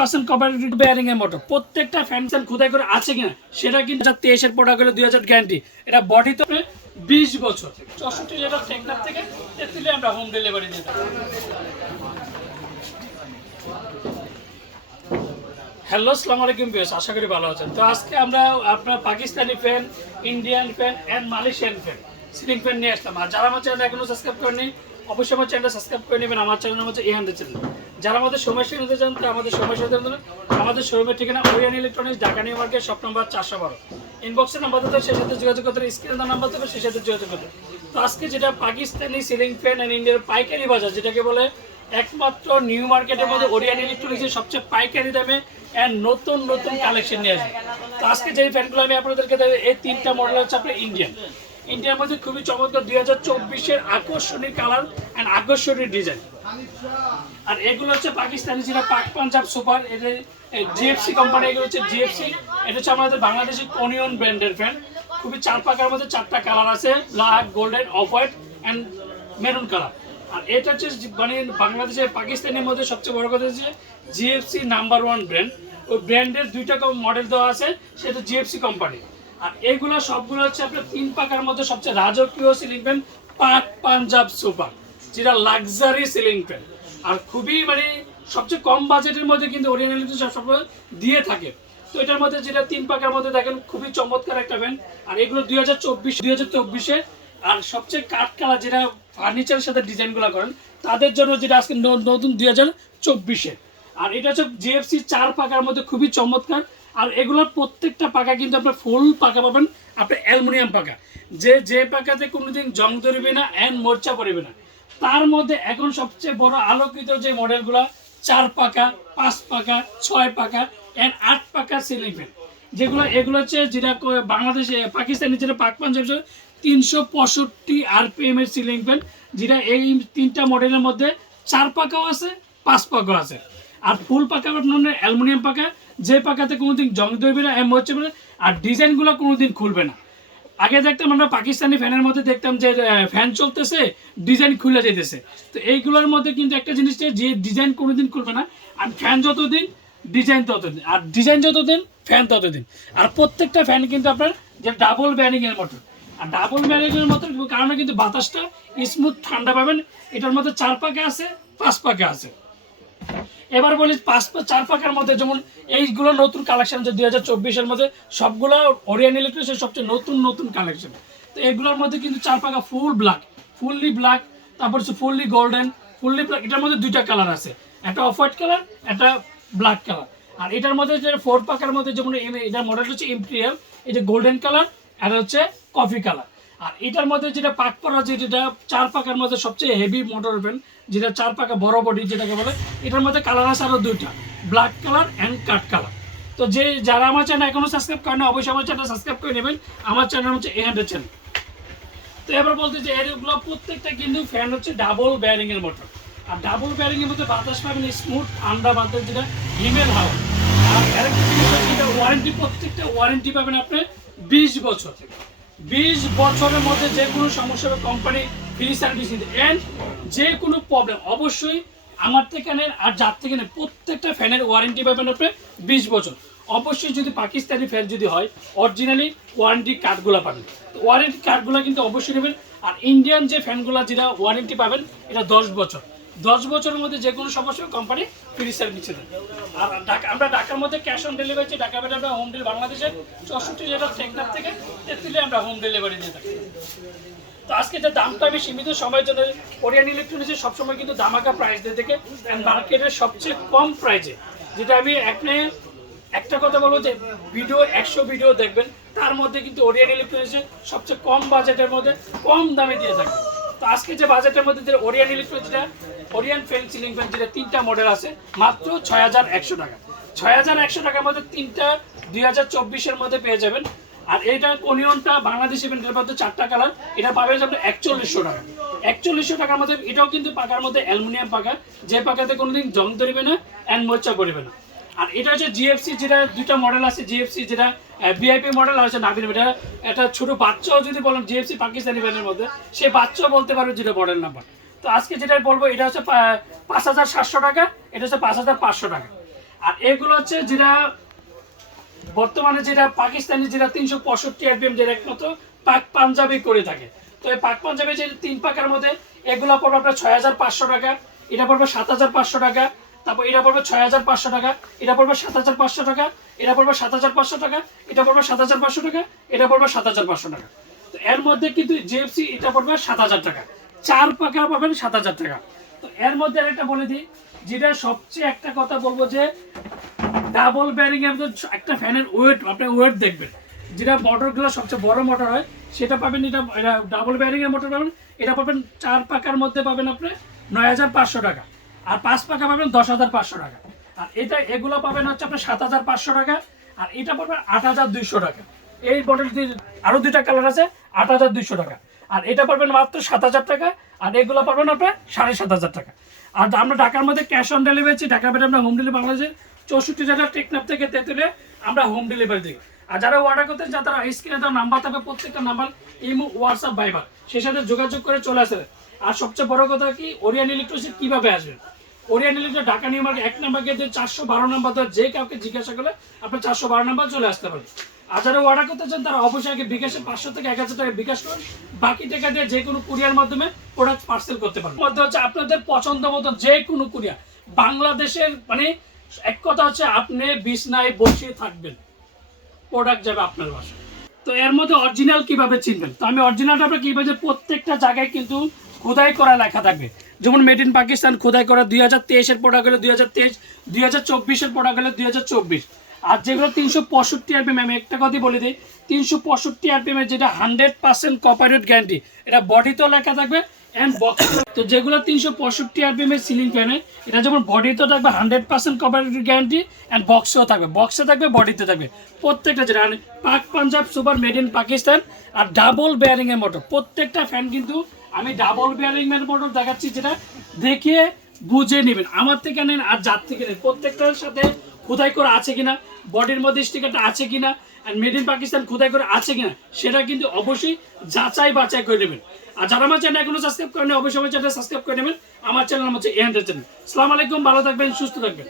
Percent cooperative bearing এর motor প্রত্যেকটা fan খোদাই করে আছে কিনা সেটা কিন্তু 2023 এর প্রোডাক্ট হলো 2000 গ্যারান্টি। এটা বডি তো 20 বছর 64 লিটার টেকনাফ থেকে 33 আমরা হোম ডেলিভারি দিয়ে থাকি। হ্যালো আসসালামু আলাইকুম ভিউয়ার্স, আশা করি ভালো আছেন। তো আজকে আমরা আপনার Pakistani fan, Indian fan and Malaysian fan ceiling fan নিয়ে আসলাম। আর যারা আমার চ্যানেল এখনো সাবস্ক্রাইব করেনি অবশ্যই আমার চ্যানেলটা সাবস্ক্রাইব করে নেবেন। আমার চ্যানেল হচ্ছে ইহানদের চ্যানেল। যারা আমাদের সমস্যা নিতে চান তারা আমাদের সমস্যা নিতে চান আমাদের শোরুমের ঠিকানা Orient Electronics, Dhaka New Market, shop number 412। ইনবক্সের নাম্বার দিতে সেই সাথে যোগাযোগ করতে, স্ক্রিনের নাম্বার দেবে সেই সাথে যোগাযোগ করতে। তো আজকে যেটা পাকিস্তানি সিলিং ফ্যান এন্ড ইন্ডিয়ার পাইকারি বাজার যেটাকে বলে একমাত্র নিউ মার্কেটের মধ্যে ওরিয়েন্ট ইলেকট্রনিক্সের সবচেয়ে পাইকারি দামে এন্ড নতুন নতুন কালেকশন নিয়ে আসবে। তো আজকে যেই ফ্যানগুলো আমি আপনাদেরকে দেবো এই তিনটা মডেল হচ্ছে আপনার ইন্ডিয়ার মধ্যে খুবই চমৎকার 2024-এর আকর্ষণীয় কালার এন্ড আকর্ষণীয় ডিজাইন। আর এগুলো হচ্ছে পাকিস্তানি যেটা পাক পাঞ্জাব সুপার, এদের জিএফসি কোম্পানি, এগুলো হচ্ছে জিএফসি। এটা হচ্ছে আমাদের বাংলাদেশের ওনিয়ন ব্র্যান্ডের ফ্যান। খুবই চার পাকার মধ্যে চারটা কালার আছে, black, golden, off white and maroon colour. আর এটা হচ্ছে মানে বাংলাদেশের পাকিস্তানের মধ্যে সবচেয়ে বড় কথা হচ্ছে জিএফসি নাম্বার 1 ব্র্যান্ড। ওই ব্র্যান্ডের দুইটা মডেল দেওয়া আছে, সেটা জিএফসি কোম্পানি। আর এগুলো সবগুলো হচ্ছে আপনার তিন পাকার মধ্যে সবচেয়ে রাজকীয় সিলিং ফ্যান পাক পাঞ্জাব সুপার, যেটা লাক্সারি সিলিং ফ্যান। আর খুবই মানে সবচেয়ে কম বাজেটের মধ্যে কিন্তু ওরিয়েন্ট ইলেকট্রনিক্স সবসময় দিয়ে থাকে। তো এটার মধ্যে যেটা তিন পাকার মধ্যে দেখেন খুবই চমৎকার একটা ফ্যান। আর এগুলো 2024-এ। আর সবচেয়ে কাঠ কালার যেটা ফার্নিচারের সাথে ডিজাইনগুলো করেন তাদের জন্য যেটা আজকে নতুন 2024-এ। আর এটা হচ্ছে জিএফসি চার পাকার মধ্যে খুবই চমৎকার। আর এগুলোর প্রত্যেকটা পাকা কিন্তু আপনার ফুল পাকা পাবেন, আপনার অ্যালুমিনিয়াম পাকা, যে পাকাতে কোনোদিন জং ধরবে না এন্ড মোর্চা পড়বে না। তার মধ্যে এখন সবচেয়ে বড় আলোকিত যে মডেলগুলো 4 পাকা, 5 পাকা, 6 পাকা এন্ড 8 পাকা সিলিং ফ্যান, এগুলো হচ্ছে যেটা বাংলাদেশে পাকিস্তানি যেটা পাক পাঞ্জাব 365 আরপিএম এর সিলিং ফ্যান, যেটা এই তিনটা মডেলের মধ্যে 4 পাকাও আছে, 5 পাকাও আছে। আর ফুল পাকা আপনার অ্যালুমিনিয়াম পাকা, যে পাকাতে কোনোদিন জং ধরবে না এম হচ্ছে না। আর ডিজাইনগুলো কোনোদিন খুলবে না। আগে দেখতাম আমরা পাকিস্তানি ফ্যানের মধ্যে দেখতাম যে ফ্যান চলতেছে ডিজাইন খুলে যেতেছে। তো এইগুলোর মধ্যে কিন্তু একটা জিনিস যে ডিজাইন কোনোদিন খুলবে না। আর ফ্যান যতদিন ডিজাইন ততদিন, আর ডিজাইন যতদিন ফ্যান ততদিন। আর প্রত্যেকটা ফ্যান কিন্তু আপনার যে ডাবল ব্যারিং এর মোটর। আর ডাবল ব্যারিং এর মোটর কারণে কিন্তু বাতাসটা স্মুথ ঠান্ডা পাবেন। এটার মধ্যে 4 পাকা আছে, 5 পাকা আছে। এবার বলি 4 পাকার মধ্যে যেমন এইগুলো নতুন কালেকশন, যে 2024-এর মধ্যে সবগুলো ওরিয়েন্ট ইলেকট্রনিক্সের সবচেয়ে নতুন কালেকশন। তো এগুলোর মধ্যে কিন্তু 4 পাকা ফুললি ব্ল্যাক, তারপর হচ্ছে ফুললি গোল্ডেন, ফুললি ব্ল্যাক। এটার মধ্যে দুইটা কালার আছে, একটা অফ হোয়াইট কালার, একটা ব্ল্যাক কালার। আর এটার মধ্যে যে 4 পাকার মধ্যে যেমন এটার মডেল হচ্ছে ইম্পেরিয়াল, এটা গোল্ডেন কালার আর হচ্ছে কফি কালার। আর এটার মধ্যে যেটা পাক করা আছে, যেটা 4 পাকার মধ্যে সবচেয়ে হেভি মোটর ফ্যান, যেটা 4 পাকা বড় বডি যেটাকে বলে, এটার মধ্যে কালার আছে আরো দুইটা, ব্ল্যাক কালার এন্ড কাঠ কালার। তো যারা আমার চ্যানেল এখনো সাবস্ক্রাইব করেন অবশ্যই আমার চ্যানেল সাবস্ক্রাইব করে নেবেন। আমার চ্যানেল হচ্ছে ইহানদের চ্যানেল। তো এবার বলতে যে এগুলো প্রত্যেকটা কিন্তু ফ্যান হচ্ছে ডাবল ব্যারিং এর মোটর। আর ডাবল ব্যারিং এর মধ্যে বাতাস পাবেন স্মুথ ঠান্ডা বাতাস, যেটা হিমেল হাওয়া। আর আরেকটা জিনিস হচ্ছে এটা ওয়ারেন্টি, প্রত্যেকটা ওয়ারেন্টি পাবেন আপনি 20 বছর থেকে। 20 বছরের মধ্যে যে কোনো সমস্যা হবে কোম্পানি ফ্রি সার্ভিস দিতে। এন্ড যে কোনো প্রবলেম অবশ্যই আমার থেকে নেন আর যার থেকে নেন, প্রত্যেকটা ফ্যানের ওয়ারেন্টি পাবেন আপনি 20 বছর। অবশ্যই যদি পাকিস্তানি ফ্যান যদি হয় অরিজিনালি ওয়ারেন্টি কার্ডগুলো পাবেন। তো ওয়ারেন্টি কার্ডগুলো কিন্তু অবশ্যই নেবেন। আর ইন্ডিয়ান যে ফ্যানগুলো যেটা ওয়ারেন্টি পাবেন এটা 10 বছর। 10 বছরের মধ্যে যে কোনো সমস্যা কোম্পানি ফ্রি সার্ভিস দেয়। আর আমরা ঢাকার মধ্যে ক্যাশ অন ডেলিভারি, ঢাকা বেড়ে আমরা হোম ডেলিভারি, বাংলাদেশের 64 জেলার টেকনাফ থেকে 33 আমরা হোম ডেলিভারি দিয়ে থাকি। তো আজকে যে দামটা আমি সীমিত সময়ের জন্য, ওরিয়েন্ট ইলেকট্রনিক্সে সবসময় কিন্তু দামাকা প্রাইস দিয়ে থাকে মার্কেটের সবচেয়ে কম প্রাইসে। যেটা আমি একটা কথা বলবো যে 100 ভিডিও দেখবেন, তার মধ্যে কিন্তু ওরিয়েন্ট ইলেকট্রনিক্সে সবচেয়ে কম বাজেটের মধ্যে কম দামে দিয়ে থাকে। তো আজকে যে বাজেটের মধ্যে যে Orient electronics, Orient fan ceiling fan যেটা তিনটা মডেল আছে মাত্র 6100 টাকা। 6100 টাকার মধ্যে তিনটা 2024-এর মধ্যে পেয়ে যাবেন। আর এইটা ওনিয়নটা বাংলাদেশি ব্র্যান্ডের মধ্যে 4টা কালার, এটা পাবেন আপনি 4100 টাকা। 4100 টাকার মধ্যে এটাও কিন্তু পাকার মধ্যে অ্যালুমিনিয়াম পাকা, যে পাকাতে কোনোদিন জং ধরবে না এন্ড মোর্চা পড়বে না। আর এটা হচ্ছে জিএফসি, যেটা দুইটা মডেল আছে, জিএফসি যেটা ভিআইপি মডেল আর হচ্ছে নাবিন। এটা ছোট বাচ্চাও যদি বলেন জিএফসি পাকিস্তানি ব্র্যান্ডের মধ্যে, সে বাচ্চাও বলতে পারবে যেটা মডেল নাম্বার। তো আজকে যেটা বলবো এটা হচ্ছে 5700 টাকা, এটা হচ্ছে 5500 টাকা। আর এগুলো হচ্ছে যেটা বর্তমানে যেটা পাকিস্তানি যেটা 365 আরপিএম যেটা একমাত্র পাক পাঞ্জাবি করে থাকে। তো এই পাক পাঞ্জাবি যে 3 পাকের মধ্যে এগুলো পড়বে আপনার 6500 টাকা, এটা পড়বে 7500 টাকা, তারপর এটা পড়বে 6500 টাকা, এটা পড়বে 7500 টাকা, এটা পড়বে 7500 টাকা, এটা পড়বে 7500 টাকা, এটা পড়বে 7500 টাকা। তো এর মধ্যে কিন্তু জেএফসি এটা পড়বে 7000 টাকা, 4 পাকা পাবেন 7000 টাকা। তো এর মধ্যে আরেকটা বলে দিই, যেটা সবচেয়ে একটা কথা বলবো যে ডাবল ব্যারিং এর একটা ফ্যানের ওয়েট, আপনি ওয়েট দেখবেন, যেটা মোটরগুলো সবচেয়ে বড় মোটর হয় সেটা পাবেন, এটা ডাবল ব্যারিং এর মোটর পাবেন, এটা পাবেন 4 পাকার মধ্যে পাবেন আপনি 9500 টাকা, আর 5 পাকা পাবেন 10500 টাকা, আর এগুলো পাবেন হচ্ছে আপনার 7500 টাকা, আর এটা পাবেন 8200 টাকা। এই মডেলটি আরো 2টা কালার আছে, 8200 টাকা, আর এটা পাবেন মাত্র 7000 টাকা, আর এগুলো পাবেন আপনার 7500 টাকা। আর আমরা ঢাকার মধ্যে ক্যাশ অন ডেলিভারি, ঢাকার মধ্যে আমরা হোম ডেলিভারি, বাংলাদেশের 64 জেলার টেকনাফ থেকে তেতুলে আমরা হোম ডেলিভারি দিই। আর যারা অর্ডার করতে চান তারা স্ক্রিনে দেওয়া নাম্বার থাকবে, প্রত্যেকটা নাম্বার ইমো, হোয়াটসঅ্যাপ, ভাইবার, সেই সাথে যোগাযোগ করে চলে আসবে। আর সবচেয়ে বড় কথা কি, ওরিয়েন্ট ইলেকট্রিসিটি কিভাবে আসবেন? Orient electric Dhaka New market 1 নম্বর গেটে 412 নম্বর, যে কাউকে জিজ্ঞাসা করলে আপনি 412 নম্বর চলে আসতে পারেন। আর যারা অর্ডার করতে চান তারা অবশ্যই আগে বিকাশে 500 থেকে 1000 টাকা বিকাশ করুন, বাকি টাকা দিয়ে যে কোনো কুরিয়ার মাধ্যমে প্রোডাক্ট পার্সেল করতে পারেন। মধ্যে হচ্ছে আপনাদের পছন্দ মতো যে কোনো কুরিয়ার, বাংলাদেশের মানে এক কথা হচ্ছে আপনি বিছনায় বসে থাকবেন, প্রোডাক্ট যাবে আপনার বাসায়। তো এর মধ্যে অরিজিনাল কিভাবে চিনবেন? তো আমি অরিজিনালটা আপনাকে কিভাবে, প্রত্যেকটা জায়গায় কিন্তু খোদাই করা লেখা থাকবে, যেমন মেড ইন পাকিস্তান খোদাই করা, 2023-এর প্রোডাক্ট হলে 2023, 2024-এর প্রোডাক্ট হলে 2024। আর যেগুলো 365 আরপিএম, আমি একটা কথাই বলে দিই, 365 আরপিএম এর যেটা 100% কপারেট গ্যারান্টি, এটা বডিতেও লেখা থাকবে এন্ড বক্স। তো যেগুলো 365 আরপিএম এর সিলিং ফ্যানে, এটা যেমন বডিতেও থাকবে 100% কপারেট গ্যারান্টি এন্ড বক্সেও থাকবে, বক্সে থাকবে, বডিতে থাকবে, প্রত্যেকটা যেটা Pak Punjab super made in Pakistan. আর ডাবল বেয়ারিং এর মোটর, প্রত্যেকটা ফ্যান কিন্তু আমি ডাবল বেয়ারিং এর মোটর দেখাচ্ছি, যেটা দেখে বুঝে নেবেন, আমার থেকে নেন আর যার থেকে নেন, প্রত্যেকটার সাথে খোদাই করা আছে কিনা, বডির মধ্যে স্টিকারটা আছে কিনা, আর মেড ইন পাকিস্তান খোদাই করে আছে কিনা, সেটা কিন্তু অবশ্যই যাচাই বাছাই করে নেবেন। আর যারা আমার চ্যানেল এখনো সাবস্ক্রাইব করেন, অবশ্যই আমার চ্যানেল সাবস্ক্রাইব করে নেবেন। আমার চ্যানেল হচ্ছে চ্যানেল। আসসালামু আলাইকুম, ভালো থাকবেন, সুস্থ থাকবেন।